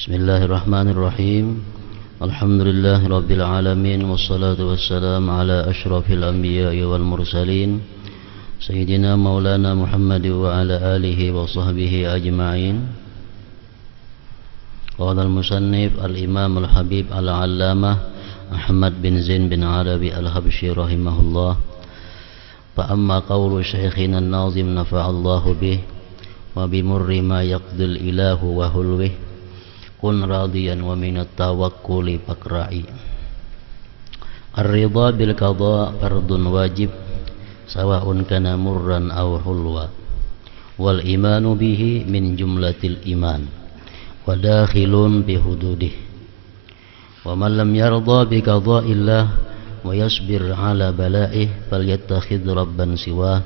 Bismillahirrahmanirrahim. Alhamdulillahirabbil alamin wassalatu wassalamu ala asyrafil anbiya'i wal mursalin sayyidina maulana Muhammad wa ala alihi wa sahbihi ajma'in. Qala al-musannif al-imam al-habib al-allamah Ahmad bin Zain bin Arabi al-Habsyi rahimahullah. Fa amma qawlu syekhina an-nazim nafa'allahu bih wa bimurri ma yaqdil ilahu wa hulwih kun radiyan wa minat tawakkuli pakra'i. Ar-ridha bil qada fardun wajib sawa'un kana murran aw hulwa wal imanu bihi min jumlatil iman wa dakhilun bi hududih wa man lam yarda bi qada'illah wa yasbir ala bala'ih falyattakhidh rabban siwah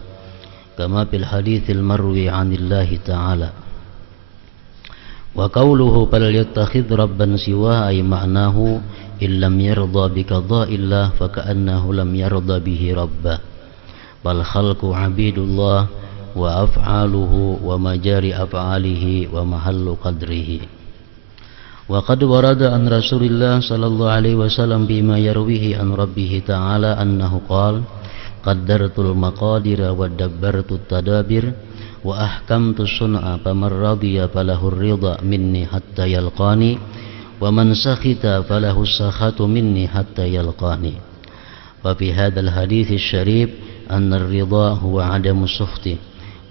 kama fil haditsil marwi 'anillahi ta'ala. Wa qawluhu falyattakhidh rabban siwa ay ma'nahu illam yarda bi qada'illah fa ka'annahu lam yarda bihi rabba bal khalqu 'abidullah wa af'aluhu wa majari af'alihi wa mahallu qadrihi. Wa qad warada an Rasulillah sallallahu alaihi wasallam bima yarwihi an rabbih ta'ala annahu qala qaddartul maqadira wa dabbartut tadabir wa ahkamtu sun'a faman radiya falahur ridha minni hatta yalqani wa man sakhita falahu sakhatu minni hatta yalqani. Wa fi hadzal hadits syarif anna ar-ridha huwa 'adamu sukhti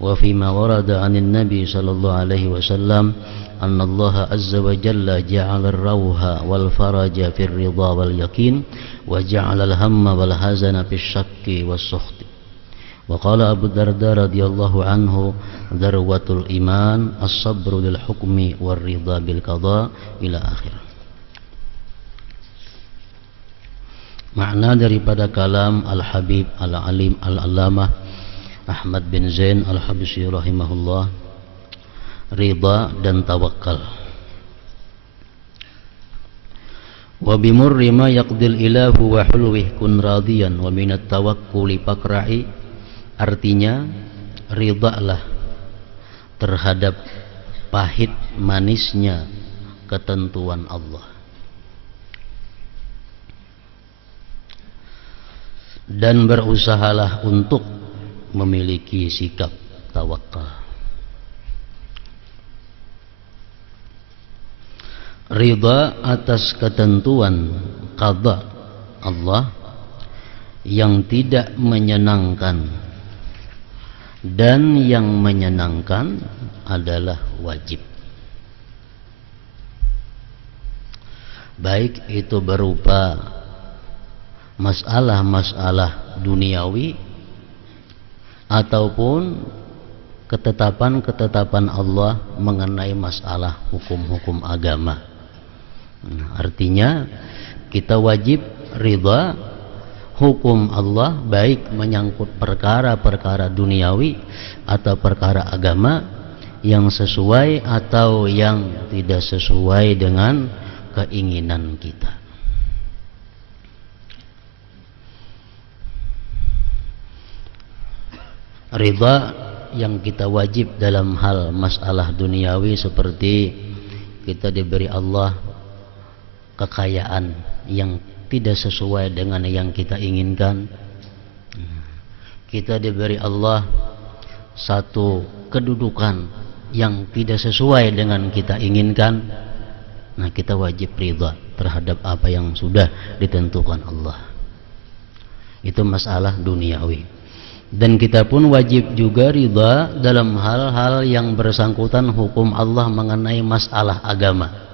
wa fi ma warada 'anil nabi sallallahu alaihi wasallam anna Allah azza wa jalla ja'ala ar-rawha wal faraja fir ridha wal yaqin wa ja'ala al-hamma wal hazana fis syakki was sukhti. Wa qala Abu Darda radhiyallahu anhu darwatul iman as-sabru lil hukmi war ridha bil qada ila akhir. Makna daripada kalam Al-Habib Al-Alim Al-Allamah Ahmad bin Zain Al-Habsyi rahimahullah, ridha dan tawakal. Wa bimurri ma yaqdil ilahu wa hulwih kun radiyan wa minat tawakkuli pakra'i. Artinya ridhalah terhadap pahit manisnya ketentuan Allah dan berusahalah untuk memiliki sikap tawakal. Ridha atas ketentuan qada Allah yang tidak menyenangkan dan yang menyenangkan adalah wajib, baik itu berupa masalah-masalah duniawi ataupun ketetapan-ketetapan Allah mengenai masalah hukum-hukum agama. Artinya kita wajib ridha hukum Allah, baik menyangkut perkara-perkara duniawi atau perkara agama yang sesuai atau yang tidak sesuai dengan keinginan kita. Ridha yang kita wajib dalam hal masalah duniawi seperti kita diberi Allah kekayaan yang tidak sesuai dengan yang kita inginkan, kita diberi Allah satu kedudukan yang tidak sesuai dengan kita inginkan, nah kita wajib ridha terhadap apa yang sudah ditentukan Allah. Itu masalah duniawi. Dan kita pun wajib juga ridha dalam hal-hal yang bersangkutan hukum Allah mengenai masalah agama.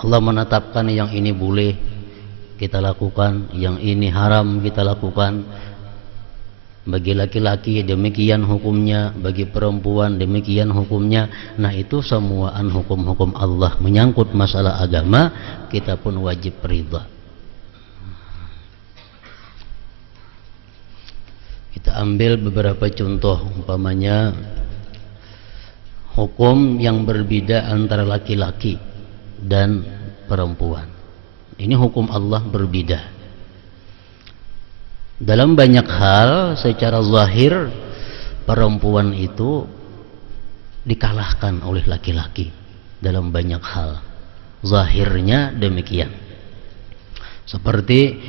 Allah menetapkan yang ini boleh kita lakukan, yang ini haram kita lakukan. Bagi laki-laki demikian hukumnya, bagi perempuan demikian hukumnya. Nah itu semuaan hukum-hukum Allah menyangkut masalah agama, kita pun wajib ridha. Kita ambil beberapa contoh, umpamanya hukum yang berbeda antara laki-laki dan perempuan. Ini hukum Allah berbeda. Dalam banyak hal secara zahir perempuan itu dikalahkan oleh laki-laki dalam banyak hal. Zahirnya demikian. Seperti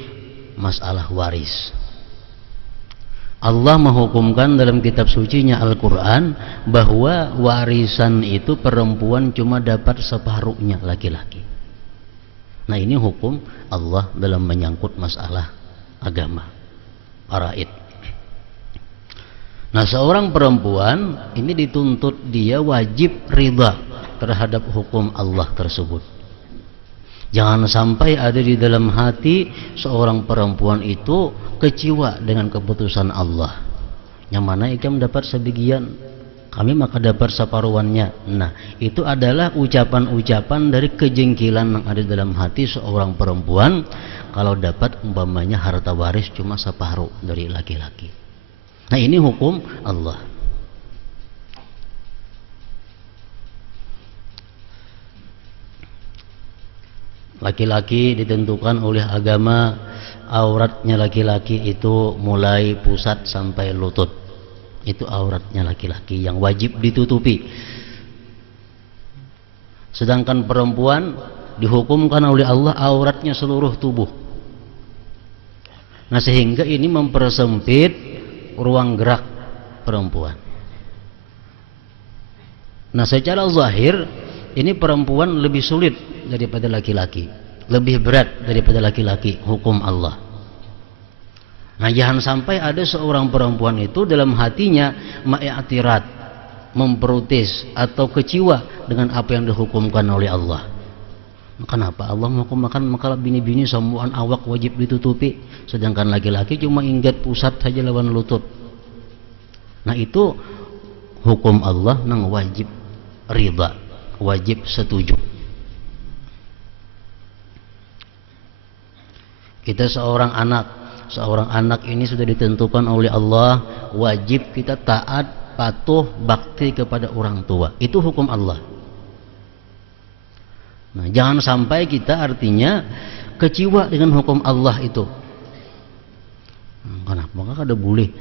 masalah waris. Allah menghukumkan dalam kitab sucinya Al-Quran bahwa warisan itu perempuan cuma dapat separuhnya laki-laki. Nah, ini hukum Allah dalam menyangkut masalah agama, faraid. Nah, seorang perempuan ini dituntut dia wajib ridha terhadap hukum Allah tersebut. Jangan sampai ada di dalam hati seorang perempuan itu kecewa dengan keputusan Allah. Yang mana ikam dapat sebagian, kami maka dapat separuhannya. Nah, itu adalah ucapan-ucapan dari kejengkilan yang ada dalam hati seorang perempuan kalau dapat umpamanya harta waris cuma separuh dari laki-laki. Nah, ini hukum Allah. Laki-laki ditentukan oleh agama, auratnya laki-laki itu mulai pusat sampai lutut. Itu auratnya laki-laki yang wajib ditutupi. Sedangkan perempuan dihukumkan oleh Allah auratnya seluruh tubuh. Nah, sehingga ini mempersempit ruang gerak perempuan. Nah, secara zahir ini perempuan lebih sulit daripada laki-laki, lebih berat daripada laki-laki hukum Allah. Nah, jangan sampai ada seorang perempuan itu dalam hatinya ma'iktirat, memprotes atau kecewa dengan apa yang dihukumkan oleh Allah. Kenapa Allah menghukumkan maka bini-bini sembuhan awak wajib ditutupi, sedangkan laki-laki cuma ingat pusat saja lawan lutut. Nah, itu hukum Allah nang wajib ridha, wajib setuju. Kita seorang anak ini sudah ditentukan oleh Allah wajib kita taat, patuh, bakti kepada orang tua. Itu hukum Allah. Nah, jangan sampai kita artinya kecewa dengan hukum Allah itu. Kenapa? Maka kada boleh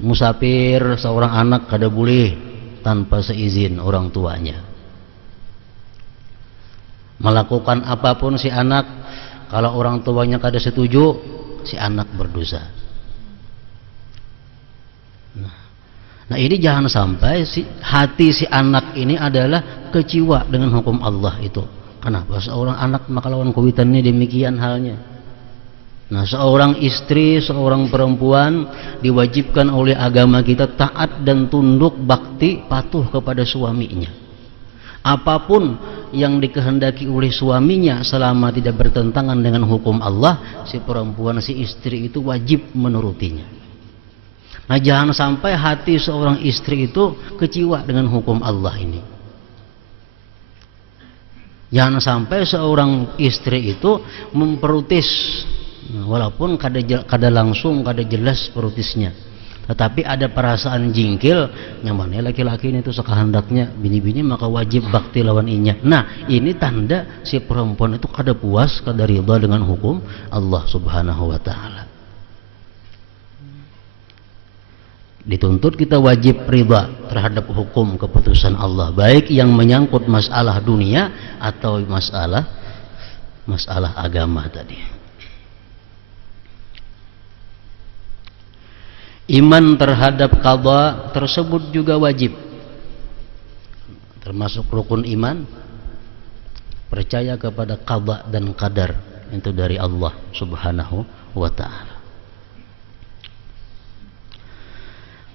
musafir seorang anak kada boleh tanpa seizin orang tuanya. Melakukan apapun si anak, kalau orang tuanya kada setuju, si anak berdosa. Nah, ini jangan sampai hati si anak ini adalah kecewa dengan hukum Allah itu. Kenapa? Seorang anak maka lawan kuwitannya demikian halnya. Nah, seorang istri, seorang perempuan diwajibkan oleh agama kita taat dan tunduk, bakti, patuh kepada suaminya. Apapun yang dikehendaki oleh suaminya selama tidak bertentangan dengan hukum Allah, si perempuan, si istri itu wajib menurutinya. Nah, jangan sampai hati seorang istri itu kecewa dengan hukum Allah ini. Jangan sampai seorang istri itu memprotes, walaupun kada langsung, kada jelas protesnya, tetapi ada perasaan jingkil, nyamannya laki-laki ini tuh sekahendaknya bini-bini maka wajib bakti lawan inya. Nah, ini tanda si perempuan itu kada puas, kada ridha dengan hukum Allah Subhanahu wa taala. Dituntut kita wajib ridha terhadap hukum keputusan Allah, baik yang menyangkut masalah dunia atau masalah agama tadi. Iman terhadap qada tersebut juga wajib, termasuk rukun iman, percaya kepada qada dan qadar itu dari Allah Subhanahu wa ta'ala.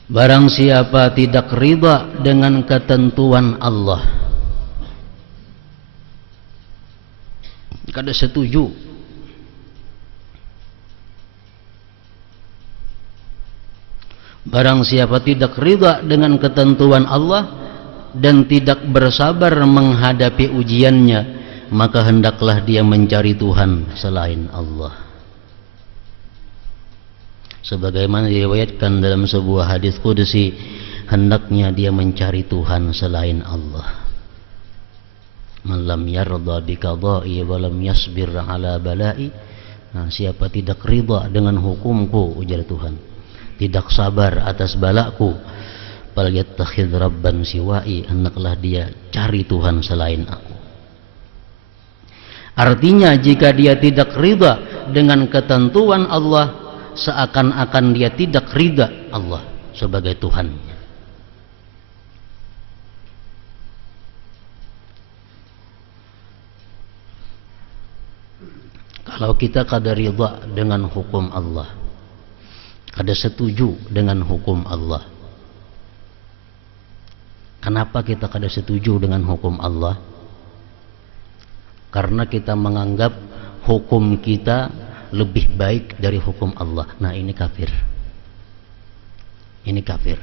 Barang siapa tidak ridha dengan ketentuan Allah, kada setuju, barang siapa tidak ridha dengan ketentuan Allah dan tidak bersabar menghadapi ujiannya, maka hendaklah dia mencari Tuhan selain Allah. Sebagaimana diriwayatkan dalam sebuah hadis qudsi, hendaknya dia mencari Tuhan selain Allah. Man lam yarda bi qada'i wa lam yasbir ala bala'i. Nah, siapa tidak ridha dengan hukumku, ujar Tuhan, tidak sabar atas balaku, falyattakhidh rabban siwai, hendaklah dia cari Tuhan selain aku. Artinya jika dia tidak ridha dengan ketentuan Allah, seakan-akan dia tidak ridha Allah sebagai Tuhannya. Kalau kita kada ridha dengan hukum Allah, kada setuju dengan hukum Allah. Kenapa kita kada setuju dengan hukum Allah? Karena kita menganggap hukum kita lebih baik dari hukum Allah. Nah, ini kafir. Ini kafir.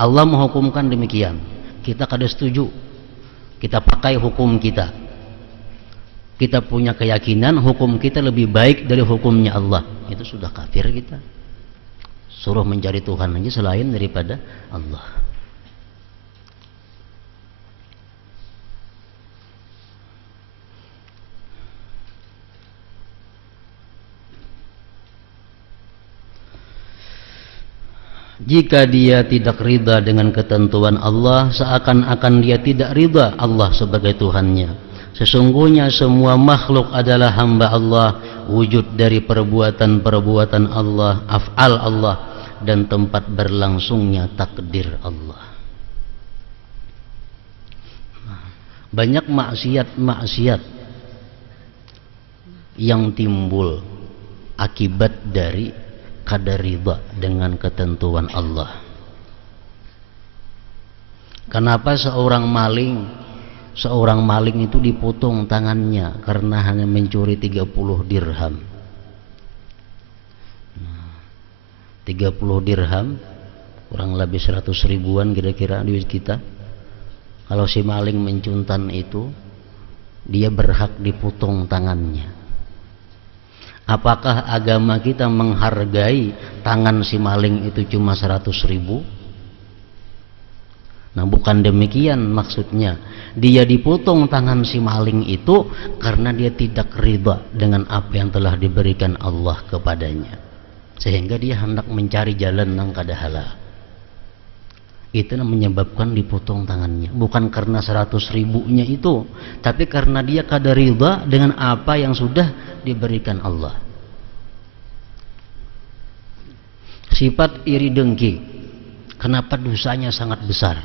Allah menghukumkan demikian, kita kada setuju. Kita pakai hukum kita. Kita punya keyakinan hukum kita lebih baik dari hukumnya Allah. Itu sudah kafir kita. Suruh mencari Tuhan aja selain daripada Allah. Jika dia tidak ridha dengan ketentuan Allah, seakan-akan dia tidak ridha Allah sebagai Tuhannya. Sesungguhnya semua makhluk adalah hamba Allah, wujud dari perbuatan-perbuatan Allah, af'al Allah, dan tempat berlangsungnya takdir Allah. Banyak maksiat-maksiat yang timbul akibat dari kada ridha dengan ketentuan Allah. Kenapa seorang maling itu dipotong tangannya karena hanya mencuri 30 dirham. 30 dirham kurang lebih 100 ribuan kira-kira duit kita. Kalau si maling mencuntan itu, dia berhak dipotong tangannya. Apakah agama kita menghargai tangan si maling itu cuma 100 ribu? Nah, bukan demikian maksudnya. Dia dipotong tangan si maling itu karena dia tidak ridha dengan apa yang telah diberikan Allah kepadanya, sehingga dia hendak mencari jalan yang kada halal. Itu yang menyebabkan dipotong tangannya, bukan karena 100 ribunya itu, tapi karena dia kada ridha dengan apa yang sudah diberikan Allah. Sifat iri dengki, kenapa dosanya sangat besar?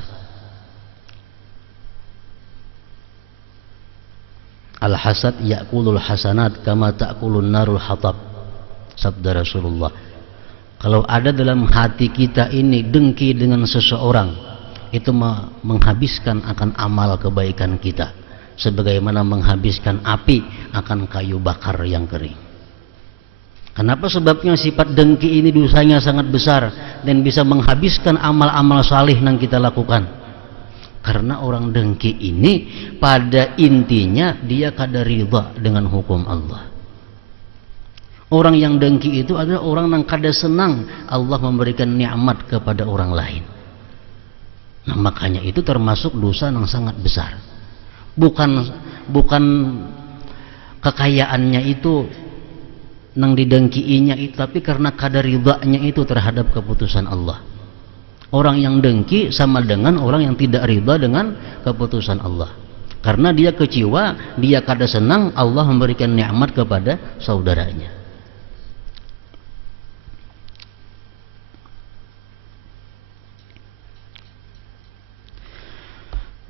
Al-hasad ya'kulul hasanat kama ta'kulun narul hatab, sabda Rasulullah. Kalau ada dalam hati kita ini dengki dengan seseorang, itu menghabiskan akan amal kebaikan kita, sebagaimana menghabiskan api akan kayu bakar yang kering. Kenapa? Sebabnya sifat dengki ini dosanya sangat besar dan bisa menghabiskan amal-amal salih yang kita lakukan. Karena orang dengki ini pada intinya dia kada ridha dengan hukum Allah. Orang yang dengki itu adalah orang yang kada senang Allah memberikan nikmat kepada orang lain. Nah, makanya itu termasuk dosa yang sangat besar. Bukan kekayaannya itu nang didengkiinya itu, tapi karena kada ridhanya itu terhadap keputusan Allah. Orang yang dengki sama dengan orang yang tidak ridha dengan keputusan Allah. Karena dia kecewa, dia kada senang Allah memberikan nikmat kepada saudaranya.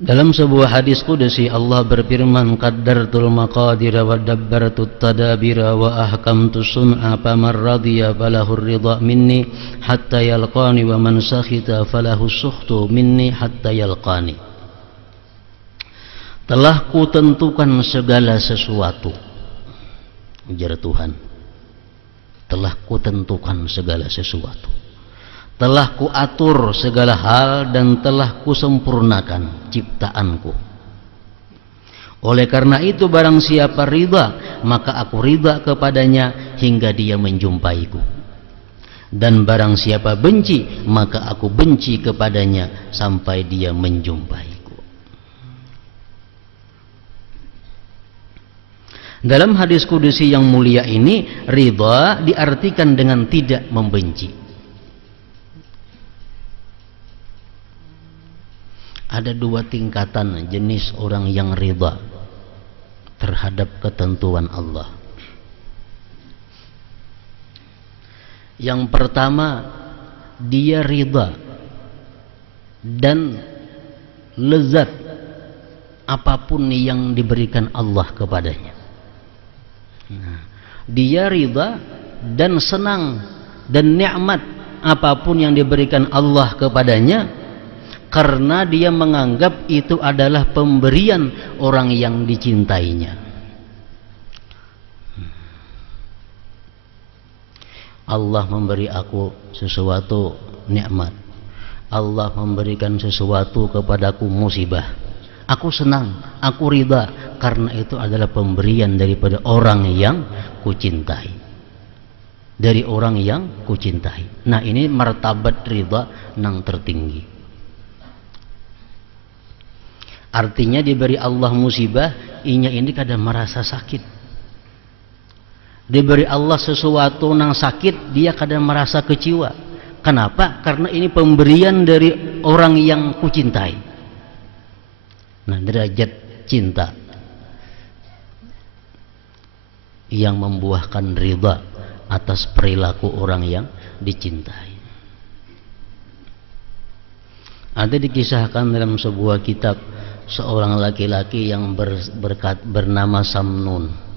Dalam sebuah hadis qudsi Allah berfirman, qaddartul maqadira wa dabbartut tadabira wa ahkamtu sun'a faman radiya falahu ridha minni hatta yalqani wa man sakhita falahu sukhtu minni hatta yalqani. Telah kutentukan segala sesuatu, ujar Tuhan. Telah kutentukan segala sesuatu, telah kuatur segala hal dan telah kusempurnakan ciptaanku. Oleh karena itu barang siapa ridha, maka aku ridha kepadanya hingga dia menjumpaiku. Dan barang siapa benci, maka aku benci kepadanya sampai dia menjumpaiku. Dalam hadis qudsi yang mulia ini, ridha diartikan dengan tidak membenci. Ada dua tingkatan jenis orang yang ridha terhadap ketentuan Allah. Yang pertama, dia ridha dan lezat apapun yang diberikan Allah kepadanya. Nah, dia ridha dan senang dan nikmat apapun yang diberikan Allah kepadanya, karena dia menganggap itu adalah pemberian orang yang dicintainya. Allah memberi aku sesuatu nikmat, Allah memberikan sesuatu kepadaku musibah, aku senang, aku ridha, karena itu adalah pemberian daripada orang yang kucintai, dari orang yang kucintai. Nah, ini martabat ridha nang tertinggi. Artinya diberi Allah musibah, inya ini kadang merasa sakit. Diberi Allah sesuatu nang sakit, dia kadang merasa kecewa. Kenapa? Karena ini pemberian dari orang yang kucintai. Nah, derajat cinta yang membuahkan ridha atas perilaku orang yang dicintai. Ada dikisahkan dalam sebuah kitab seorang laki-laki yang bernama Samnun.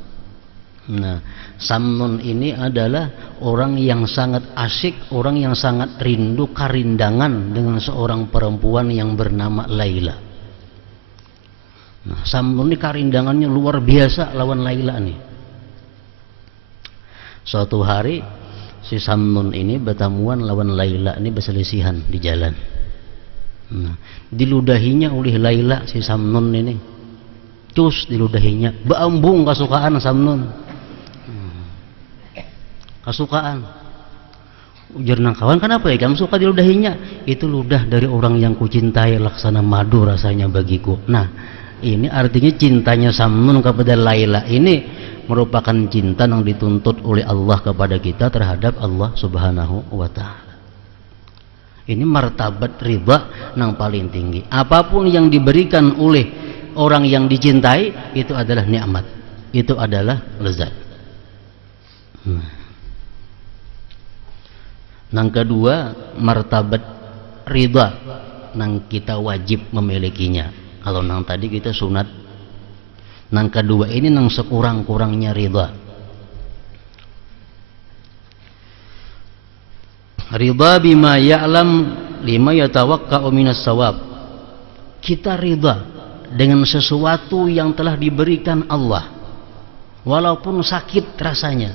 Nah, Samnun ini adalah orang yang sangat asyik, orang yang sangat rindu karindangan dengan seorang perempuan yang bernama Laila. Nah, Samnun ini karindangannya luar biasa lawan Laila nih. Suatu hari si Samnun ini bertamuan lawan Laila ini berselisihan di jalan. Nah, diludahinya oleh Laila si Samnun ini. Cus diludahinya, beambung kasukaan Samnun. Kasukaan. Ujar nang kawan, kenapa ya kamu suka diludahinya? Itu ludah dari orang yang kucintai, laksana madu rasanya bagiku. Nah, ini artinya cintanya Samnun kepada Laila ini merupakan cinta yang dituntut oleh Allah kepada kita terhadap Allah Subhanahu wa ta'ala. Ini martabat ridha yang paling tinggi. Apapun yang diberikan oleh orang yang dicintai, itu adalah nikmat, itu adalah lezat. Yang kedua, martabat ridha yang kita wajib memilikinya. Kalau yang tadi kita sunat, yang kedua ini yang sekurang-kurangnya ridha. Ridha bima ya'lam lima yatawakka'u minas sawab. Kita ridha dengan sesuatu yang telah diberikan Allah, walaupun sakit rasanya.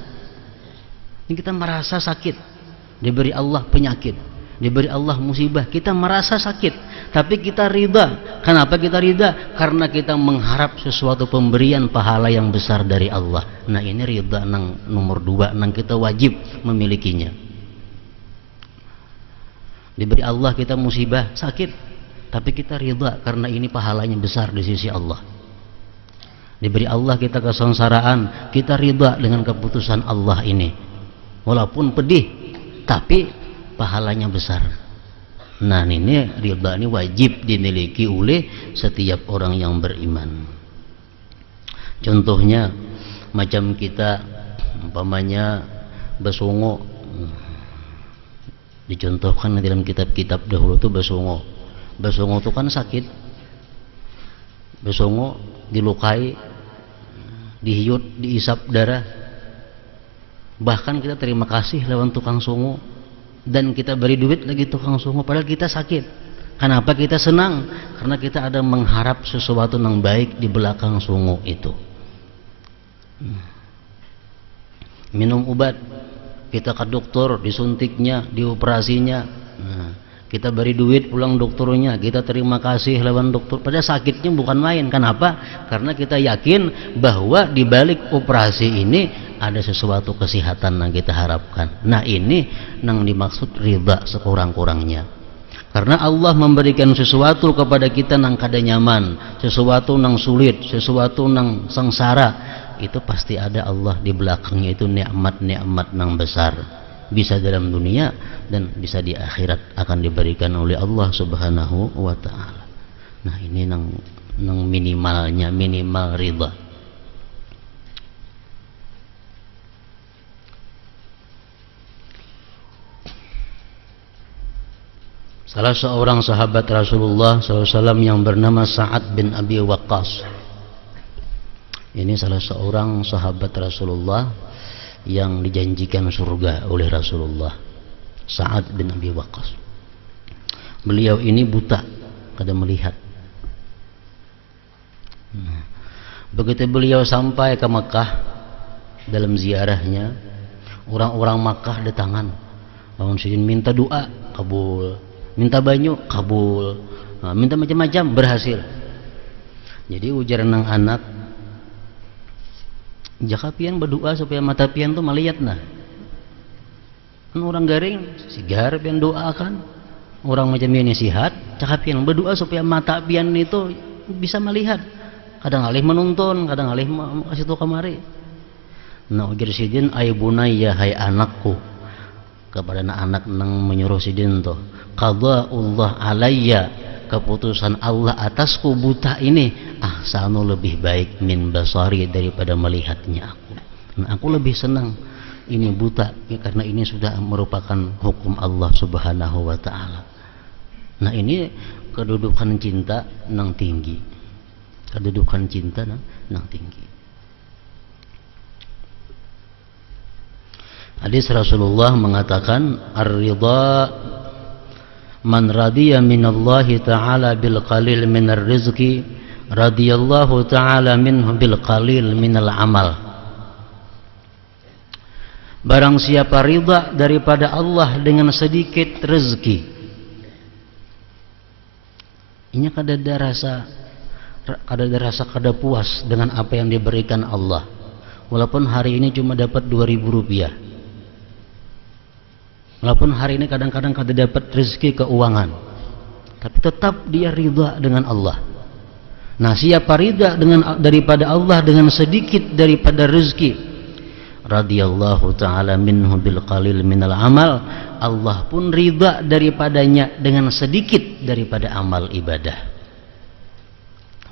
Ini kita merasa sakit, diberi Allah penyakit, diberi Allah musibah, kita merasa sakit, tapi kita ridha. Kenapa kita ridha? Karena kita mengharap sesuatu pemberian pahala yang besar dari Allah. Nah, ini ridha nang nomor dua, nang kita wajib memilikinya. Diberi Allah kita musibah, sakit, tapi kita ridha karena ini pahalanya besar di sisi Allah. Diberi Allah kita kesengsaraan, kita ridha dengan keputusan Allah ini, walaupun pedih, tapi pahalanya besar. Nah, ini ridha ini wajib dimiliki oleh setiap orang yang beriman. Contohnya macam kita umpamanya besungo, dicontohkan dalam kitab-kitab dahulu itu besungo. Besungo itu kan sakit, besungo dilukai, dihiut, diisap darah. Bahkan kita terima kasih lawan tukang sungu, dan kita beri duit lagi tukang sungu, padahal kita sakit. Kenapa kita senang? Karena kita ada mengharap sesuatu yang baik di belakang sungu itu. Minum obat, kita ke dokter, disuntiknya, dioperasinya, nah, kita beri duit pulang dokternya, kita terima kasih lawan dokter, padahal sakitnya bukan main. Kenapa? Karena kita yakin bahwa di balik operasi ini ada sesuatu kesehatan yang kita harapkan. Nah, ini yang dimaksud ridha sekurang-kurangnya. Karena Allah memberikan sesuatu kepada kita yang kada nyaman, sesuatu yang sulit, sesuatu yang sengsara, itu pasti ada Allah di belakangnya, itu nikmat-nikmat yang besar, bisa dalam dunia dan bisa di akhirat akan diberikan oleh Allah Subhanahu wa ta'ala. ini nang minimalnya, minimal ridha. Salah seorang sahabat Rasulullah SAW yang bernama Sa'ad bin Abi Waqqas. Ini salah seorang sahabat Rasulullah yang dijanjikan surga oleh Rasulullah. Sa'ad bin Abi Waqqas. Beliau ini buta, kada melihat. Begitu beliau sampai ke Makkah dalam ziarahnya, orang-orang Makkah datangan. Bangun sidin minta doa, kabul. Minta banyu, kabul. Minta macam-macam, berhasil. Jadi ujar nang anak, jaka pian berdoa supaya mata pian tuh melihat nah. Kan orang garing, sigar pian doakan. Orang macam ini sihat, jaka pian berdoa supaya mata pian itu bisa melihat. Kadang alih menuntun, kadang alih kasih tahu kamari. Nah ujar sidin, ay bunayya, hai anakku. Kepada anak nang menyuruh sidin tuh, qada'ullah alayya, keputusan Allah atasku buta ini ahsanu, lebih baik min basari, daripada melihatnya aku. Nah, aku lebih senang ini buta ya, karena ini sudah merupakan hukum Allah Subhanahu wa taala. Nah, ini kedudukan cinta nang tinggi. Kedudukan cinta nang tinggi. Hadis Rasulullah mengatakan, ar-ridha man radiya minallahi ta'ala bil qalil minar rizqi radiyallahu ta'ala minhu bil qalil minal amal. Barang siapa ridha daripada Allah dengan sedikit rezeki, ini kada ada rasa kada puas dengan apa yang diberikan Allah, walaupun hari ini cuma dapat 2.000 rupiah. Walaupun hari ini kadang-kadang kada dapat rezeki keuangan, tapi tetap dia ridha dengan Allah. Nah, siapa ridha daripada Allah dengan sedikit daripada rezeki, radhiyallahu ta'ala minhu bil qalil minal amal, Allah pun ridha daripadanya dengan sedikit daripada amal ibadah.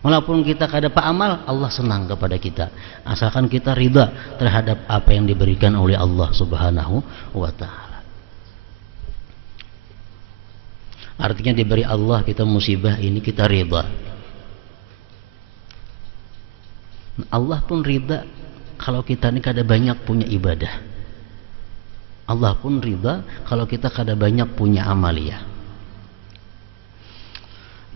Walaupun kita kada pa amal, Allah senang kepada kita, asalkan kita ridha terhadap apa yang diberikan oleh Allah Subhanahu wa ta'ala. Artinya diberi Allah kita musibah ini, kita ridha. Allah pun ridha kalau kita ini kada banyak punya ibadah. Allah pun ridha kalau kita kada banyak punya amaliyah.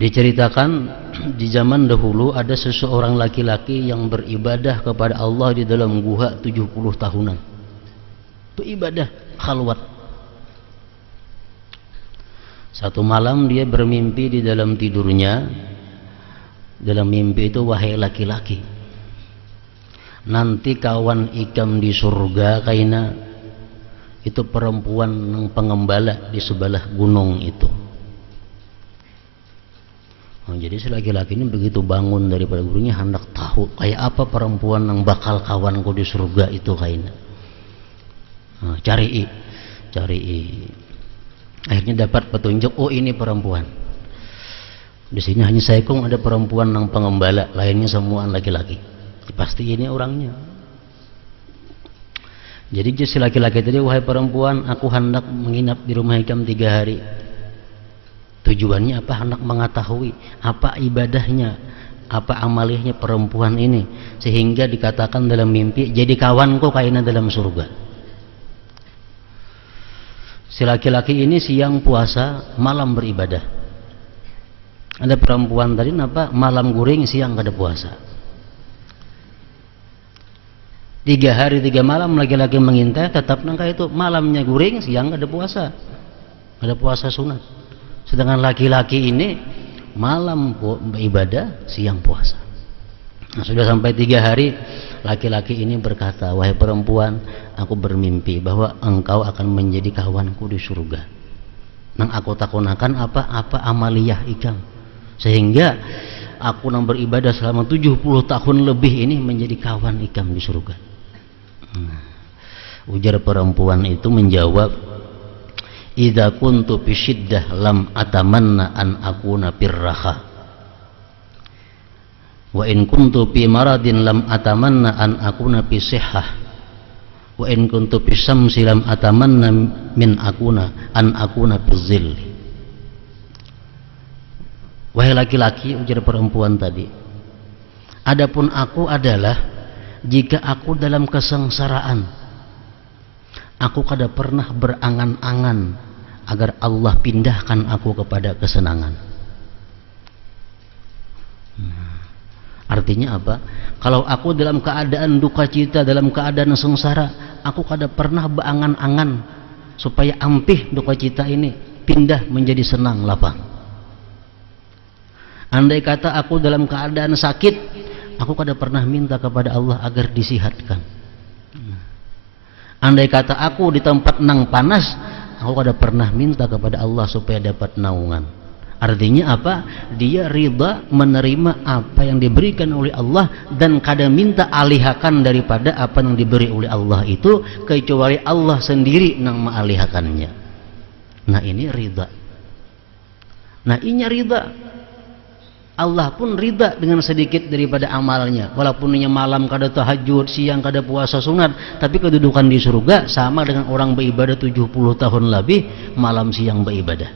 Diceritakan di zaman dahulu ada seseorang laki-laki yang beribadah kepada Allah di dalam guha 70 tahunan. Itu ibadah khalwat. Satu malam dia bermimpi di dalam tidurnya. Dalam mimpi itu, wahai laki-laki, nanti kawan ikam di surga kaina itu perempuan yang pengembala di sebelah gunung itu. Nah, jadi si laki-laki ini begitu bangun daripada gurunya, hendak tahu kayak apa perempuan yang bakal kawanku di surga itu kaina. Nah, cari. Akhirnya dapat petunjuk, oh ini perempuan. Di sini hanya Saikung ada perempuan yang pengembala, lainnya semua laki-laki. Pasti ini orangnya. Jadi si laki-laki tadi, wahai perempuan, aku hendak menginap di rumah ikam 3 hari. Tujuannya apa? Hendak mengetahui apa ibadahnya, apa amalihnya perempuan ini, sehingga dikatakan dalam mimpi, jadi kawanku kaina dalam surga. Si laki-laki ini siang puasa, malam beribadah. Ada perempuan tadi napa malam guring, siang kada puasa. 3 hari 3 malam laki-laki mengintai, tetap nangka itu malamnya guring, siang kada puasa. Kada puasa sunat. Sedangkan laki-laki ini malam beribadah, siang puasa. Nah, sudah sampai 3 hari, laki-laki ini berkata, wahai perempuan, aku bermimpi bahwa engkau akan menjadi kawanku di surga. Nang aku takunakan apa amaliyah ikam, sehingga aku nang beribadah selama 70 tahun lebih ini menjadi kawan ikam di surga. Ujar perempuan itu menjawab, idza kuntu fi syiddah lam atamanna an akuna pirraha. Wa in kuntu fi maradin lam atamanna an akuna fi sihhah. Wa in kuntu fi syamsi lam atamanna min akuna an akuna fi dhilli. Wahai laki-laki, ujar perempuan tadi, adapun aku adalah jika aku dalam kesengsaraan, aku kada pernah berangan-angan agar Allah pindahkan aku kepada kesenangan. Artinya apa? Kalau aku dalam keadaan duka cita, dalam keadaan sengsara, aku kada pernah beangan-angan supaya ampih duka cita ini pindah menjadi senang lapang. Andai kata aku dalam keadaan sakit, aku kada pernah minta kepada Allah agar disihatkan. Andai kata aku di tempat nang panas, aku kada pernah minta kepada Allah supaya dapat naungan. Artinya apa? Dia ridha menerima apa yang diberikan oleh Allah dan kada minta alihakan daripada apa yang diberi oleh Allah itu, kecuali Allah sendiri nang mengalihakannya. Nah ini ridha. Nah ini ridha. Allah pun ridha dengan sedikit daripada amalnya, walaupun hanya malam kada tahajud, siang kada puasa sunat, tapi kedudukan di surga sama dengan orang beribadah 70 tahun lebih malam siang beribadah.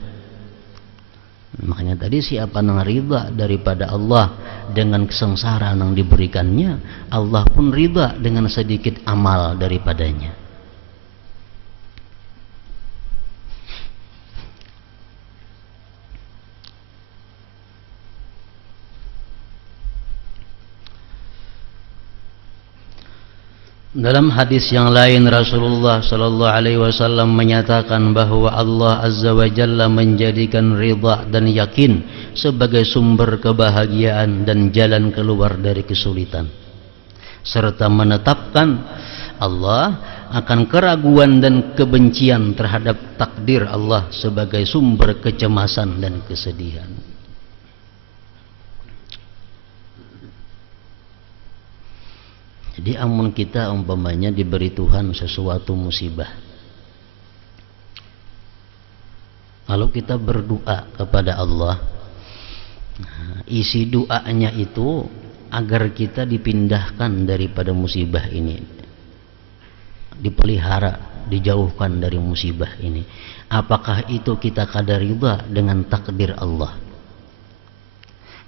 Makanya tadi siapa yang ridha daripada Allah dengan kesengsaraan yang diberikannya, Allah pun ridha dengan sedikit amal daripadanya. Dalam hadis yang lain Rasulullah sallallahu alaihi wasallam menyatakan bahwa Allah azza wa jalla menjadikan ridha dan yakin sebagai sumber kebahagiaan dan jalan keluar dari kesulitan, serta menetapkan Allah akan keraguan dan kebencian terhadap takdir Allah sebagai sumber kecemasan dan kesedihan. Jadi amun kita umpamanya diberi Tuhan sesuatu musibah, kalau kita berdoa kepada Allah, isi doanya itu agar kita dipindahkan daripada musibah ini, dipelihara, dijauhkan dari musibah ini. Apakah itu kita kada ridha dengan takdir Allah?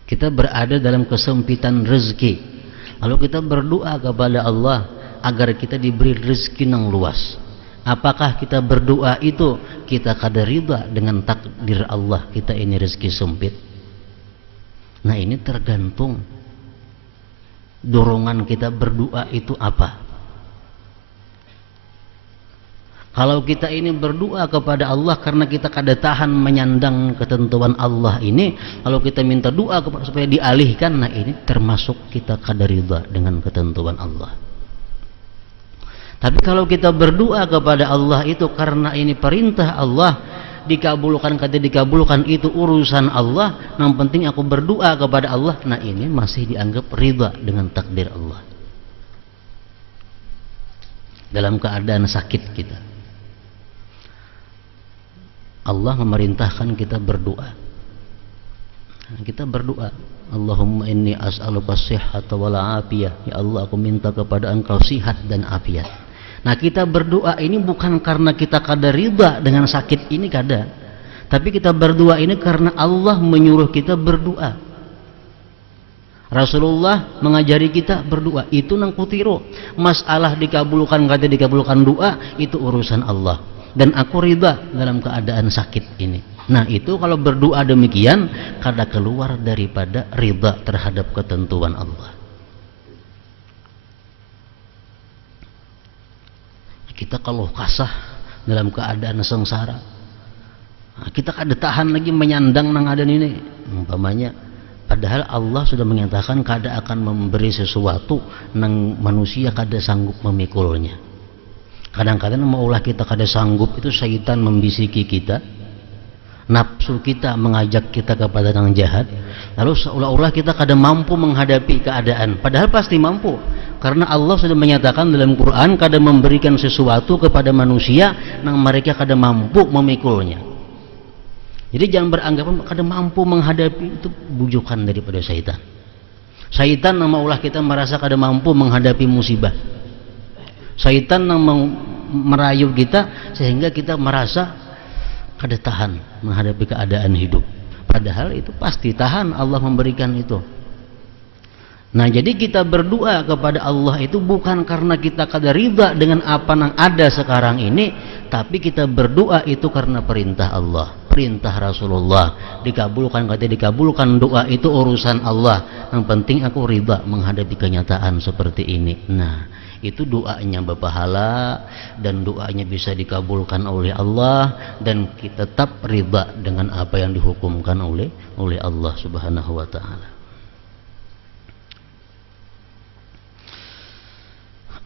Kita berada dalam kesempitan rezeki, lalu kita berdoa kepada Allah agar kita diberi rezeki yang luas. Apakah kita berdoa itu kita kada ridha dengan takdir Allah kita ini rezeki sempit? Nah ini tergantung dorongan kita berdoa itu apa. Kalau kita ini berdoa kepada Allah karena kita kada tahan menyandang ketentuan Allah ini, lalu kita minta doa supaya dialihkan, nah ini termasuk kita kada ridha dengan ketentuan Allah. Tapi kalau kita berdoa kepada Allah itu karena ini perintah Allah, dikabulkan kada dikabulkan itu urusan Allah, yang penting aku berdoa kepada Allah, nah ini masih dianggap ridha dengan takdir Allah. Dalam keadaan sakit kita, Allah memerintahkan kita berdoa. Kita berdoa, Allahumma inni as'aluka sihhata wal afiyah. Ya Allah, aku minta kepada Engkau sihat dan afiat. Nah, kita berdoa ini bukan karena kita kada ridha dengan sakit ini, kada. Tapi kita berdoa ini karena Allah menyuruh kita berdoa. Rasulullah mengajari kita berdoa. Itu nang kutiru. Masalah dikabulkan kada dikabulkan doa itu urusan Allah. Dan aku ridha dalam keadaan sakit ini. Nah itu kalau berdoa demikian kada keluar daripada ridha terhadap ketentuan Allah. Kita kalau kasah dalam keadaan sengsara, kita kada tahan lagi menyandang nang adan ini umpamanya, padahal Allah sudah menyatakan kada akan memberi sesuatu nang manusia kada sanggup memikulnya. Kadang-kadang maulah kita kada sanggup itu syaitan membisiki kita, nafsu kita mengajak kita kepada yang jahat, lalu seolah-olah kita kada mampu menghadapi keadaan, padahal pasti mampu, karena Allah sudah menyatakan dalam Quran kada memberikan sesuatu kepada manusia yang mereka kada mampu memikulnya. Jadi jangan beranggapan kada mampu menghadapi, itu bujukan daripada syaitan. Syaitan yang maulah kita merasa kada mampu menghadapi musibah. Syaitan yang merayu kita sehingga kita merasa kada tahan menghadapi keadaan hidup. Padahal itu pasti tahan, Allah memberikan itu. Nah, jadi kita berdoa kepada Allah itu bukan karena kita kada ridha dengan apa yang ada sekarang ini, tapi kita berdoa itu karena perintah Allah, perintah Rasulullah. Dikabulkan kata dikabulkan, doa itu urusan Allah. Yang penting aku ridha menghadapi kenyataan seperti ini. Nah, itu doanya berpahala dan doanya bisa dikabulkan oleh Allah, dan kita tetap ridha dengan apa yang dihukumkan oleh Allah Subhanahu wa taala.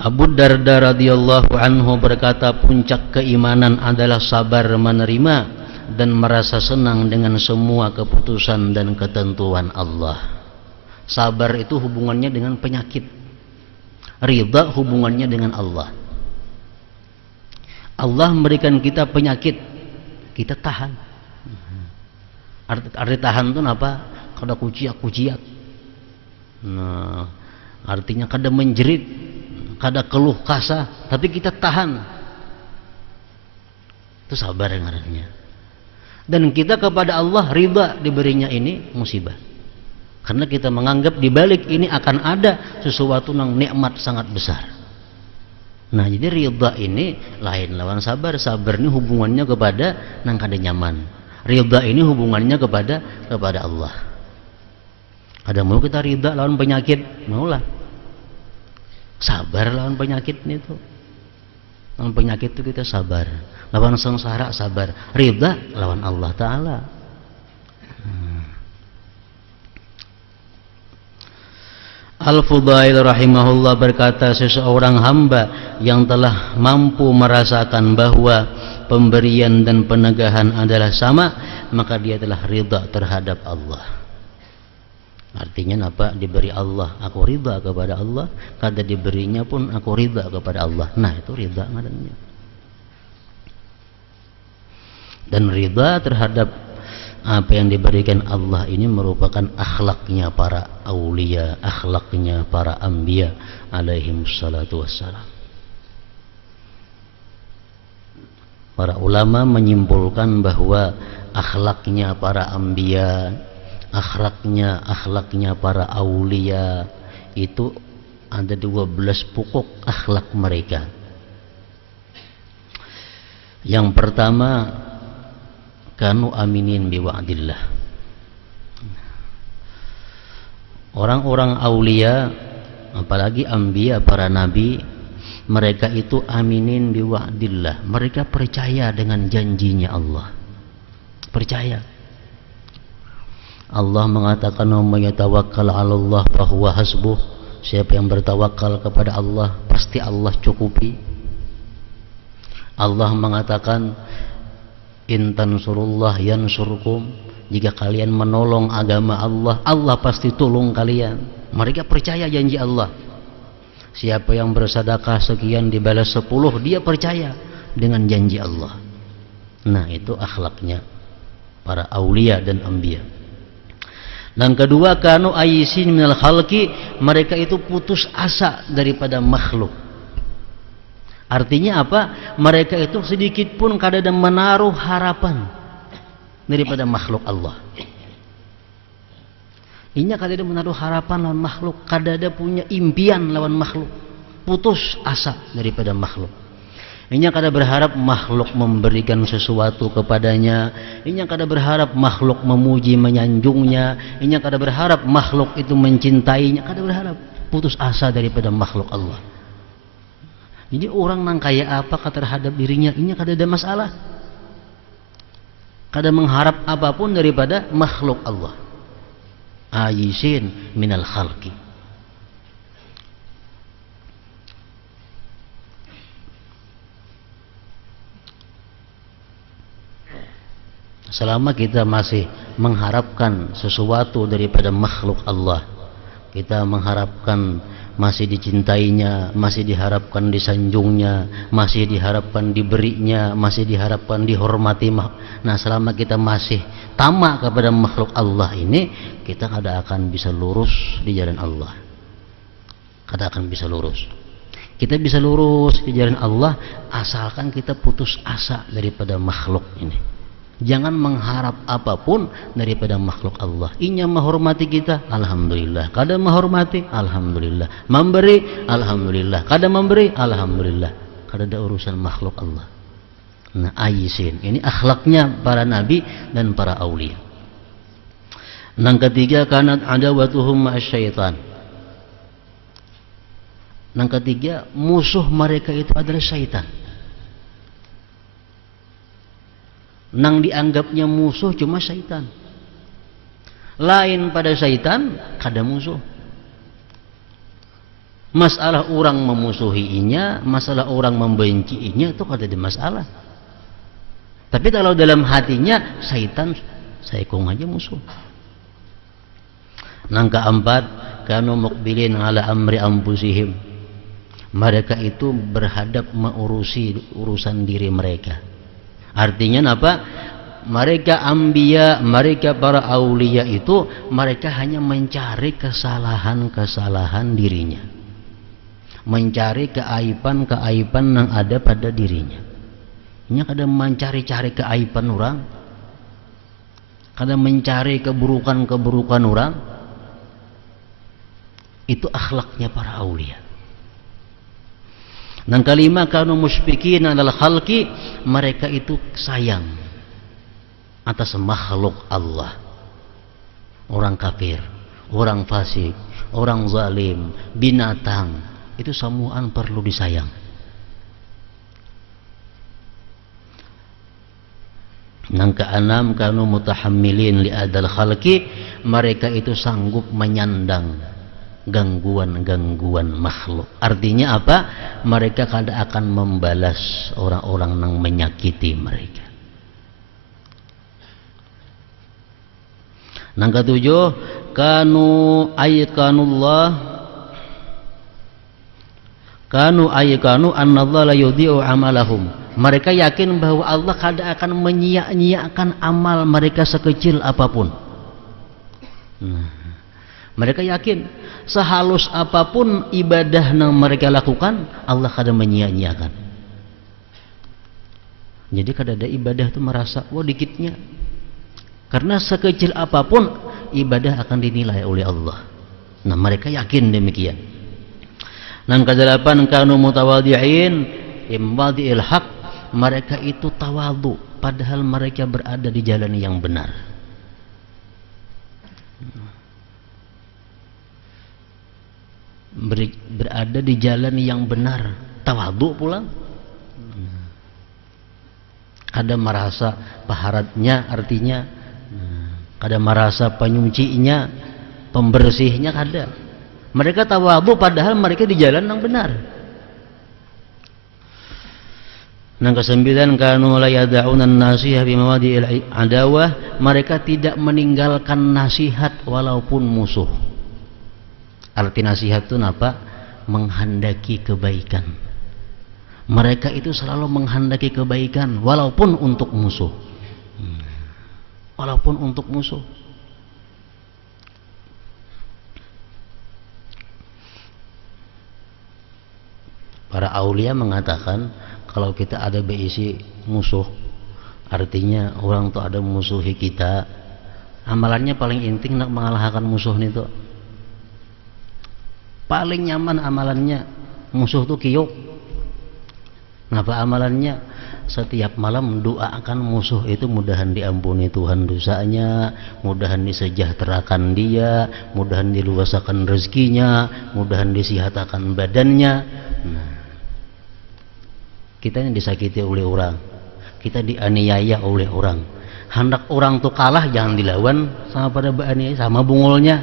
Abu Darda radhiyallahu anhu berkata, puncak keimanan adalah sabar menerima dan merasa senang dengan semua keputusan dan ketentuan Allah. Sabar itu hubungannya dengan penyakit, ridha hubungannya dengan Allah. Allah memberikan kita penyakit, kita tahan. Arti tahan itu apa? Kada kuciak. Nah, artinya kada menjerit, kada keluh kasah, tapi kita tahan. Itu sabar yang artinya. Dan kita kepada Allah ridha diberinya ini musibah, karena kita menganggap di balik ini akan ada sesuatu yang nikmat sangat besar. Nah, jadi ridha ini lain lawan sabar. Sabar ini hubungannya kepada nang kada nyaman. Ridha ini hubungannya kepada Allah. Ada mau kita ridha lawan penyakit, maulah. Sabar lawan penyakit itu. Lawan penyakit itu kita sabar. Lawan sengsara sabar. Ridha lawan Allah Ta'ala. Al-Fudail rahimahullah berkata, seseorang hamba yang telah mampu merasakan bahwa pemberian dan penegahan adalah sama, maka dia telah ridha terhadap Allah. Artinya apa? Diberi Allah, aku ridha kepada Allah. Kada diberinya pun aku ridha kepada Allah. Nah, itu ridha ngarannya. Dan ridha terhadap apa yang diberikan Allah ini merupakan akhlaknya para aulia, akhlaknya para anbiya alaihimussalatu wassalam. Para ulama menyimpulkan bahwa akhlaknya para anbiya, akhlaknya para aulia itu ada 12 pokok akhlak mereka. Yang pertama, kanu aminin biwa'dillah. Orang-orang aulia, apalagi anbiya, para nabi, mereka itu aminin biwa'dillah. Mereka percaya dengan janjinya Allah. Percaya. Allah mengatakan, "Man yatawakkal 'ala Allah fa huwa hasbuh." Siapa yang bertawakal kepada Allah, pasti Allah cukupi. Allah mengatakan, "In tansurullah yansurkum." Jika kalian menolong agama Allah, Allah pasti tolong kalian. Mereka percaya janji Allah. Siapa yang bersedekah sekian dibalas 10, dia percaya dengan janji Allah. Nah, itu akhlaknya para aulia dan anbiya. Dan kedua, kanu ayisin minal khalqi, mereka itu putus asa daripada makhluk. Artinya apa? Mereka itu sedikit pun kada ada menaruh harapan daripada makhluk Allah. Ini kada ada menaruh harapan lawan makhluk, kada ada punya impian lawan makhluk. Putus asa daripada makhluk. Ini kada berharap makhluk memberikan sesuatu kepadanya. Ini kada berharap makhluk memuji menyanjungnya. Ini kada berharap makhluk itu mencintainya. Kada berharap. Putus asa daripada makhluk Allah. Jadi orang nang kaya apa terhadap dirinya, ini kada ada masalah. Kada mengharap apapun daripada makhluk Allah. Ayisin minal khalqi. Selama kita masih mengharapkan sesuatu daripada makhluk Allah, kita mengharapkan masih dicintainya, masih diharapkan disanjungnya, masih diharapkan diberinya, masih diharapkan dihormati. Nah, selama kita masih tamak kepada makhluk Allah ini, kita kada akan bisa lurus di jalan Allah. Kada akan bisa lurus. Kita bisa lurus di jalan Allah asalkan kita putus asa daripada makhluk ini. Jangan mengharap apapun daripada makhluk Allah. Inya menghormati kita, alhamdulillah. Kada menghormati, alhamdulillah. Memberi, alhamdulillah. Kada memberi, alhamdulillah. Kada ada urusan makhluk Allah. Nah, aisin. Ini akhlaknya para nabi dan para aulia. Yang ketiga, kanat adawatuhum ma'asyaitan. Yang ketiga, musuh mereka itu adalah syaitan. Nang dianggapnya musuh cuma syaitan. Lain pada syaitan, kada musuh. Masalah orang memusuhinya, masalah orang membenciinya itu kada ada masalah. Tapi kalau dalam hatinya syaitan, saya kong aja musuh. Nang keempat, kanu muqbilin ala amri anfusihim. Mereka itu berhadap mengurusi urusan diri mereka. Artinya apa? Mereka anbiya, mereka para aulia itu, mereka hanya mencari kesalahan-kesalahan dirinya, mencari keaiban-keaiban yang ada pada dirinya. Ini kadang mencari-cari keaiban orang, kadang mencari keburukan-keburukan orang. Itu akhlaknya para aulia. Dan kelima, kanu musyfiqin alal khalqi, mereka itu sayang atas makhluk Allah. Orang kafir, orang fasik, orang zalim, binatang, itu semuaan perlu disayang. Yang keenam, kanu mutahammilin li adal khalqi, mereka itu sanggup menyandang gangguan-gangguan makhluk. Artinya apa? Mereka kada akan membalas orang-orang yang menyakiti mereka. Yang ketujuh, kanu aykanu annallaha la yudhi'u amalahum. Mereka yakin bahwa Allah kada akan menyia-nyiakan amal mereka sekecil apapun. Mereka yakin sehalus apapun ibadah yang mereka lakukan, Allah kada menyia-nyiakan. Jadi kada ada ibadah itu merasa wah dikitnya. Karena sekecil apapun ibadah akan dinilai oleh Allah. Nah, mereka yakin demikian. Dan kedelapan, kanu mutawadhi'in imwadhi'il haq. Mereka itu tawadhu padahal mereka berada di jalan yang benar. Berada di jalan yang benar, tawadhu pula. Kada merasa paharatnya, artinya kada merasa penyucinya, pembersihnya, kada. Mereka tawadhu padahal mereka di jalan yang benar. Yang kesembilan, kanu la yad'una an-nasihah bi mawadi'il adawah. Mereka tidak meninggalkan nasihat walaupun musuh. Arti nasihat itu apa? Menghendaki kebaikan. Mereka itu selalu menghendaki kebaikan walaupun untuk musuh. Walaupun untuk musuh. Para aulia mengatakan kalau kita ada berisi musuh, artinya orang tuh ada musuhi kita, amalannya paling inting nak mengalahkan musuh itu. Paling nyaman amalannya musuh tuh kiyuk. Ngapa amalannya? Setiap malam doakan musuh itu mudahan diampuni Tuhan dosanya, mudahan disejahterakan dia, mudahan diluasakan rezekinya, mudahan disihatakan badannya. Nah, kita yang disakiti oleh orang, kita dianiaya oleh orang. Hendak orang tuh kalah jangan dilawan sama pada aniaya, sama bungulnya.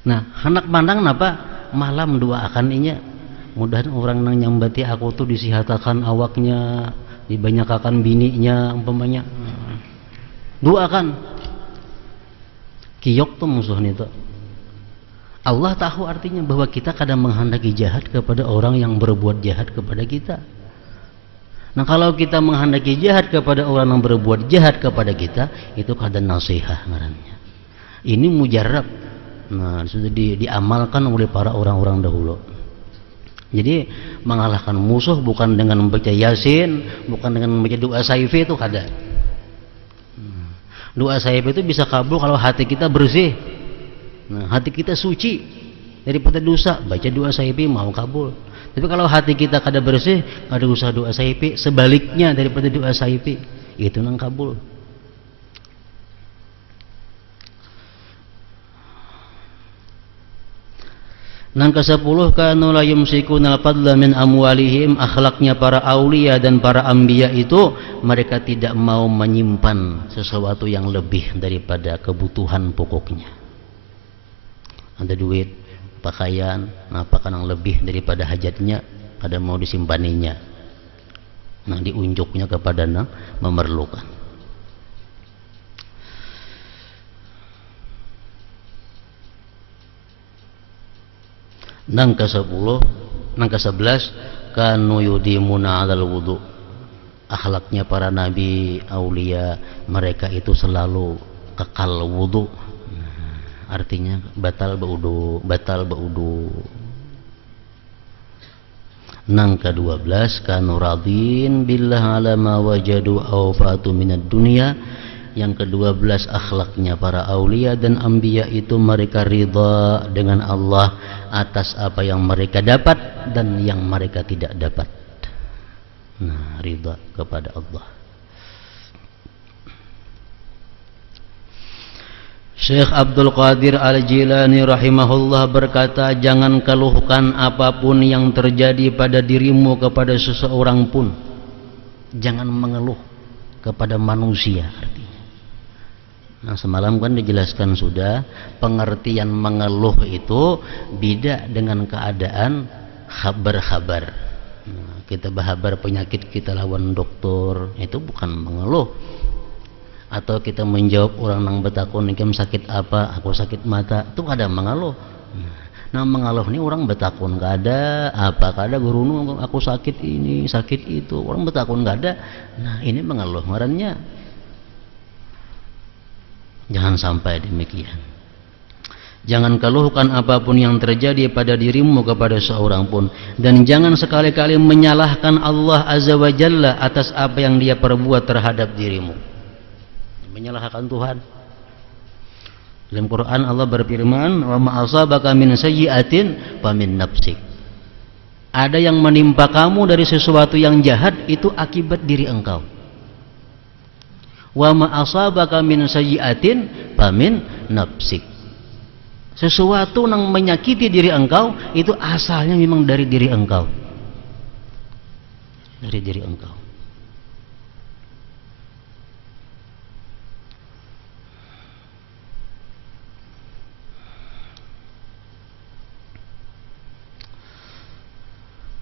Nah, hendak pandang napa? Malam doakan inya. Mudahan orang nang nyambati aku tuh disihatakan awaknya, dibanyakakan bininya umpamanya. Doakan. Kiyok tuh musuh itu. Allah tahu artinya bahwa kita kadang menghendaki jahat kepada orang yang berbuat jahat kepada kita. Nah, kalau kita menghendaki jahat kepada orang yang berbuat jahat kepada kita, itu kadang nasihat ngarannya. Ini mujarab. Nah, sudah diamalkan oleh para orang-orang dahulu. Jadi mengalahkan musuh bukan dengan membaca Yasin, bukan dengan membaca doa saif itu kada. Doa saif itu bisa kabul kalau hati kita bersih. Nah, hati kita suci daripada dosa, baca doa saif mau kabul. Tapi kalau hati kita kada bersih, kada usah doa saif, sebaliknya daripada doa saif itu nang kabul. Nang ke-10 kanu la yumsikuna al-fadla min amwalihim, akhlaknya para aulia dan para anbiya itu mereka tidak mau menyimpan sesuatu yang lebih daripada kebutuhan pokoknya. Ada duit, pakaian, apakah yang lebih daripada hajatnya, kada mau disimpaninya. Nah, diunjuknya kepada yang memerlukan. Nang ke-11 kanu yudimuna 'alal wudu. Akhlaknya para nabi aulia, mereka itu selalu kekal wudu. Artinya batal baudu. Nang ke-12 kanu radin billah ala ma wajadu aw fatu minad dunya. Yang ke-12 akhlaknya para aulia dan anbiya itu mereka ridha dengan Allah atas apa yang mereka dapat dan yang mereka tidak dapat. Nah, ridha kepada Allah. Syekh Abdul Qadir Al-Jilani rahimahullah berkata, jangan keluhkan apapun yang terjadi pada dirimu kepada seseorang pun. Jangan mengeluh kepada manusia artinya. Nah, semalam kan dijelaskan sudah, pengertian mengeluh itu beda dengan keadaan khabar-khabar. Nah, kita berkhabar penyakit kita lawan dokter, itu bukan mengeluh. Atau kita menjawab orang nang betakun ikem sakit apa, aku sakit mata, itu ada mengeluh. Nah, mengeluh ini orang betakun gak ada, apa kada guru aku sakit ini, sakit itu, orang betakun gak ada. Nah, ini mengeluh ngarannya. Jangan sampai demikian. Jangan keluhkan apapun yang terjadi pada dirimu kepada seorang pun. Dan jangan sekali-kali menyalahkan Allah Azza wa Jalla atas apa yang dia perbuat terhadap dirimu. Menyalahkan Tuhan. Dalam Quran Allah berfirman, "Wa ma asabaka min sayyi'atin fa min nafsik." Ada yang menimpa kamu dari sesuatu yang jahat itu akibat diri engkau. Wa ma asabaka min sayyi'atin famin nafsik. Sesuatu yang menyakiti diri engkau itu asalnya memang dari diri engkau. Dari diri engkau.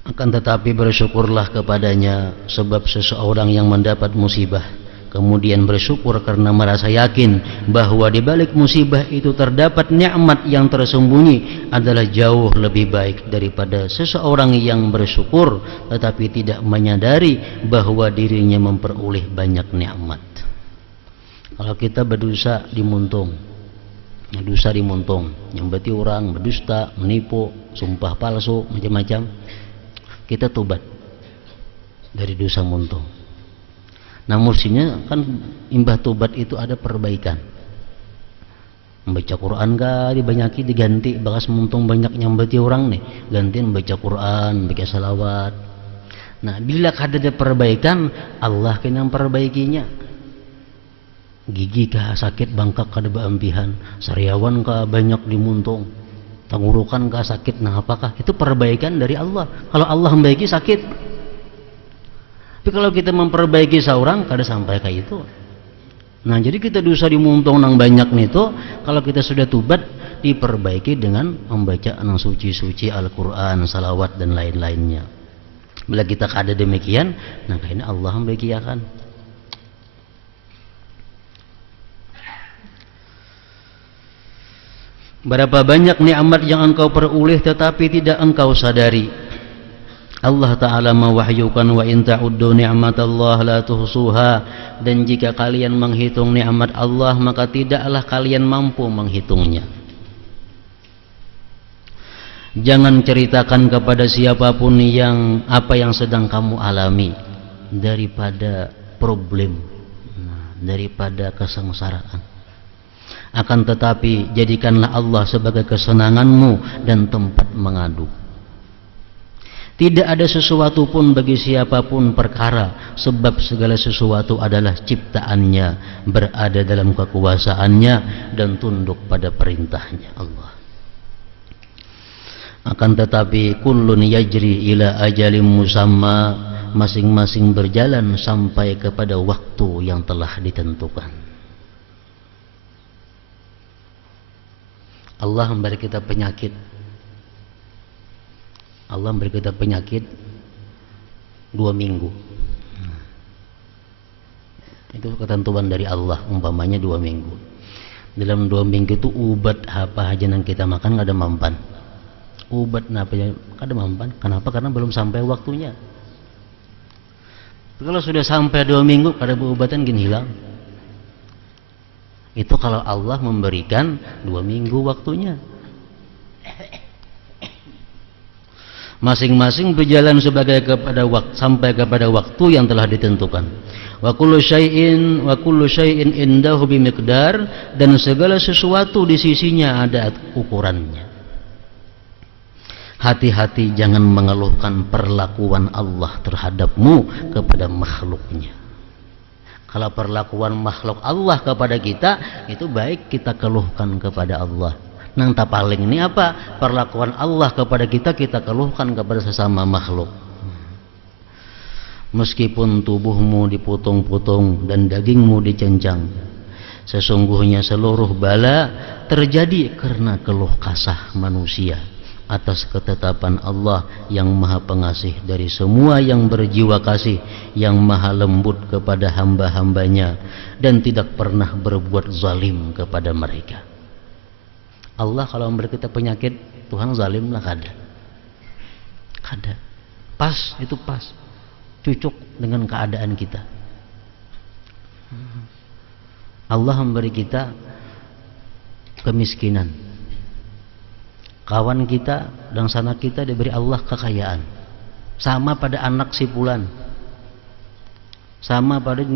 Akan tetapi bersyukurlah kepadanya, sebab seseorang yang mendapat musibah kemudian bersyukur karena merasa yakin bahwa di balik musibah itu terdapat nikmat yang tersembunyi adalah jauh lebih baik daripada seseorang yang bersyukur tetapi tidak menyadari bahwa dirinya memperoleh banyak nikmat. Kalau kita berdosa dimuntung, dosa dimuntung, nyambati orang, berdusta, menipu, sumpah palsu, macam-macam, kita tobat dari dosa muntung. Nah, mestinya kan imbah tobat itu ada perbaikan. Membaca Quran kah dibanyaki diganti, bakas muntung banyak nyambati orang nih, gantiin membaca Quran, baca salawat. Nah, bila ada perbaikan, Allah kan yang perbaikinya. Gigi kah sakit bangkak kada baampihan, sariawan kah banyak dimuntung, tenggorokan kah sakit, nah apakah itu perbaikan dari Allah? Kalau Allah membaiki sakit. Tapi kalau kita memperbaiki seorang kada sampai kayak itu. Nah, jadi kita dosa dimuntung nang banyak nih tuh, kalau kita sudah tobat diperbaiki dengan membaca nang suci-suci Al-Qur'an, salawat dan lain-lainnya. Bila kita kada demikian, nah kayaknya Allah membaiki akan. Berapa banyak nikmat yang engkau peroleh tetapi tidak engkau sadari. Allah Ta'ala mewahyukan, wa in ta'uddu ni'matallah la tuhsuha, dan jika kalian menghitung nikmat Allah maka tidaklah kalian mampu menghitungnya. Jangan ceritakan kepada siapapun apa yang sedang kamu alami daripada problem, daripada kesengsaraan. Akan tetapi jadikanlah Allah sebagai kesenanganmu dan tempat mengadu. Tidak ada sesuatu pun bagi siapapun perkara, sebab segala sesuatu adalah ciptaannya, berada dalam kekuasaannya dan tunduk pada perintahnya Allah. Akan tetapi kullun yajri ila ajalim musamma, masing-masing berjalan sampai kepada waktu yang telah ditentukan. Allah memberi kita penyakit. Allah memberi kita penyakit 2 minggu. Itu ketentuan dari Allah, umpamanya 2 minggu. Dalam 2 minggu itu ubat apa aja yang kita makan nggak ada mempan. Ubat apa aja nggak ada mempan. Kenapa? Karena belum sampai waktunya. Kalau sudah sampai 2 minggu, kada berubatan gini hilang. Itu kalau Allah memberikan 2 minggu waktunya. Masing-masing berjalan sampai kepada waktu yang telah ditentukan. Wa kullu syai'in indahu bimiqdar, dan segala sesuatu di sisinya ada ukurannya. Hati-hati jangan mengeluhkan perlakuan Allah terhadapmu kepada makhluknya. Kalau perlakuan makhluk Allah kepada kita itu baik kita keluhkan kepada Allah. Nang tak paling ini apa? Perlakuan Allah kepada kita keluhkan kepada sesama makhluk. Meskipun tubuhmu diputung-putung dan dagingmu dicincang, sesungguhnya seluruh bala terjadi karena keluh kasah manusia atas ketetapan Allah yang maha pengasih dari semua yang berjiwa kasih, yang maha lembut kepada hamba-hambanya dan tidak pernah berbuat zalim kepada mereka. Allah kalau memberi kita penyakit, Tuhan zalim lah kada. Pas, itu pas. Cocok dengan keadaan kita. Allah memberi kita kemiskinan. Kawan kita dan sanak kita diberi Allah kekayaan. Sama pada anak si fulan. Sama pada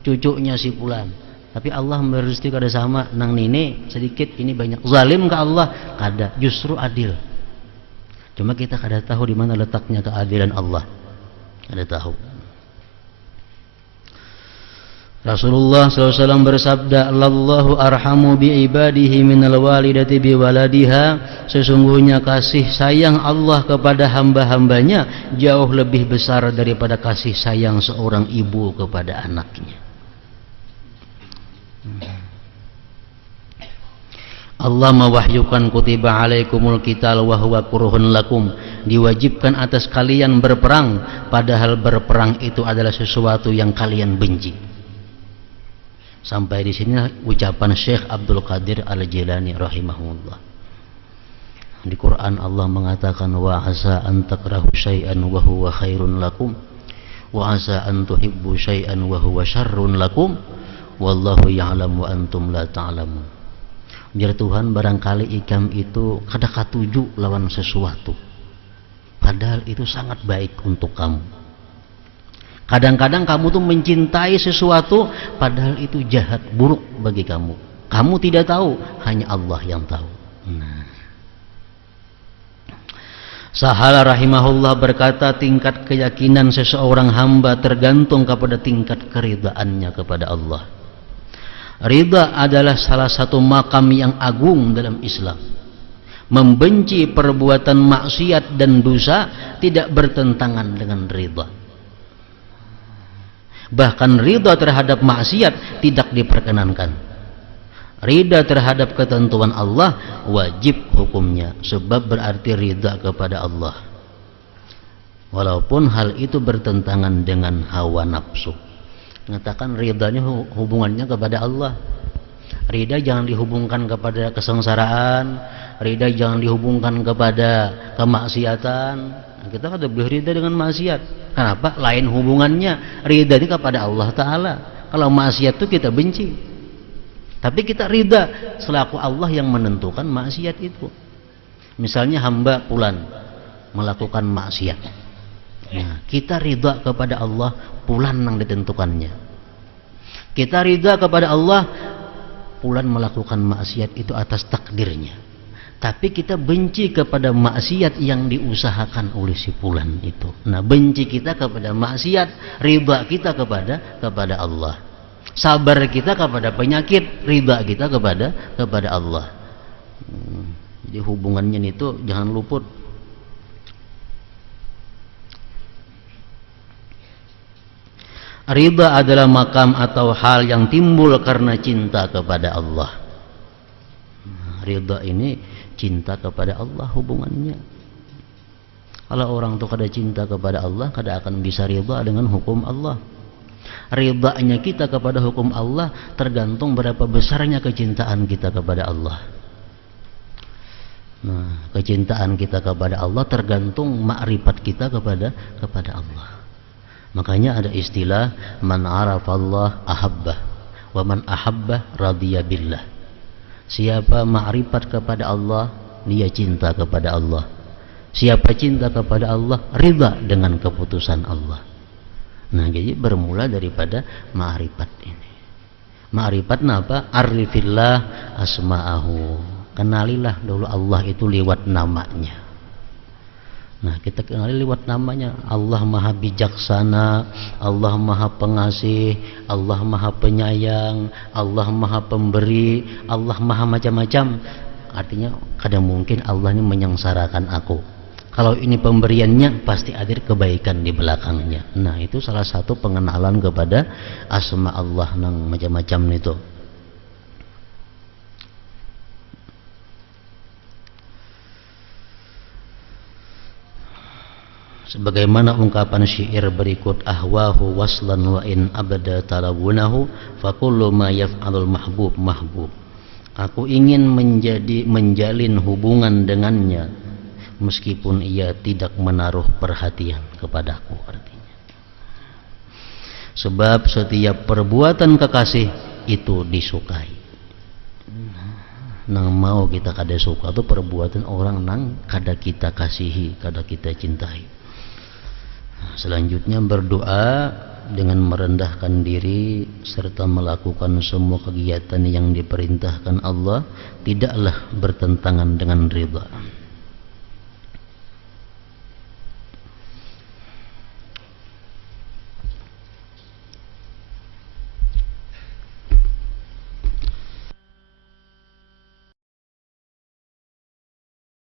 cucunya si fulan. Tapi Allah memberi rezeki kada sama, nang nini sedikit ini banyak. Zalim ke Allah kada, justru adil. Cuma kita kada tahu di mana letaknya keadilan Allah. Kada tahu. Rasulullah SAW bersabda, "Allahu arhamu bi ibadihi minal walidati bi waladiha." Sesungguhnya kasih sayang Allah kepada hamba-hambanya jauh lebih besar daripada kasih sayang seorang ibu kepada anaknya. Allah mewahyukan kutiba alaikumul qital wa huwa kurhun lakum, diwajibkan atas kalian berperang padahal berperang itu adalah sesuatu yang kalian benci. Sampai di sini ucapan Syekh Abdul Qadir Al-Jilani rahimahullah. Di Quran Allah mengatakan, wa asa an takrahu syai'an wa huwa khairun lakum wa asa an tuhibbu syai'an wa huwa syarrun lakum wallahu ya'lamu wa antum la ta'lamun. Biar Tuhan barangkali ikam itu kada katuju lawan sesuatu padahal itu sangat baik untuk kamu. Kadang-kadang kamu tuh mencintai sesuatu padahal itu jahat, buruk bagi kamu. Kamu tidak tahu, hanya Allah yang tahu. Sahal rahimahullah berkata, tingkat keyakinan seseorang hamba tergantung kepada tingkat keridaannya kepada Allah. Ridha adalah salah satu makam yang agung dalam Islam. Membenci perbuatan maksiat dan dosa tidak bertentangan dengan ridha. Bahkan ridha terhadap maksiat tidak diperkenankan. Ridha terhadap ketentuan Allah wajib hukumnya, sebab berarti ridha kepada Allah. Walaupun hal itu bertentangan dengan hawa nafsu. Mengatakan ridhanya hubungannya kepada Allah. Ridha jangan dihubungkan kepada kesengsaraan, ridha jangan dihubungkan kepada kemaksiatan. Kita kan boleh ridha dengan maksiat. Kenapa? Lain hubungannya. Ridha ini kepada Allah Ta'ala. Kalau maksiat itu kita benci. Tapi kita ridha selaku Allah yang menentukan maksiat itu. Misalnya hamba fulan melakukan maksiat. Nah, kita ridha kepada Allah fulan yang ditentukannya. Kita ridha kepada Allah fulan melakukan maksiat itu atas takdirnya. Tapi kita benci kepada maksiat yang diusahakan oleh si fulan itu. Nah, benci kita kepada maksiat, ridha kita kepada Allah. Sabar kita kepada penyakit, ridha kita kepada Allah. Jadi hubungannya itu jangan luput. Ridha adalah makam atau hal yang timbul karena cinta kepada Allah. Ridha ini cinta kepada Allah hubungannya. Kalau orang itu kada cinta kepada Allah, kada akan bisa ridha dengan hukum Allah. Ridhanya kita kepada hukum Allah tergantung berapa besarnya kecintaan kita kepada Allah. Nah, kecintaan kita kepada Allah tergantung makrifat kita kepada Allah. Makanya ada istilah man arafallah ahabbah wa man ahabbah radiya billah. Siapa makrifat kepada Allah, dia cinta kepada Allah. Siapa cinta kepada Allah, ridha dengan keputusan Allah. Nah, jadi bermula daripada makrifat ini. Makrifat apa? Arifillah asma'ahu. Kenalilah dulu Allah itu lewat namanya. Nah, kita kenali lewat namanya. Allah Maha Bijaksana, Allah Maha Pengasih, Allah Maha Penyayang, Allah Maha Pemberi, Allah Maha macam-macam. Artinya kadang mungkin Allah ini menyengsarakan aku. Kalau ini pemberiannya pasti ada kebaikan di belakangnya. Nah, itu salah satu pengenalan kepada asma Allah yang macam-macam itu. Sebagaimana ungkapan syair berikut, ahwahu waslan wa in abada talawunahu fa kullu ma yaf'alul mahbub mahbub. Aku ingin menjalin hubungan dengannya meskipun ia tidak menaruh perhatian kepadaku, artinya. Sebab setiap perbuatan kekasih itu disukai. Nang mau kita kada suka itu perbuatan orang nang kada kita kasihi, kada kita cintai. Selanjutnya berdoa dengan merendahkan diri serta melakukan semua kegiatan yang diperintahkan Allah tidaklah bertentangan dengan ridha.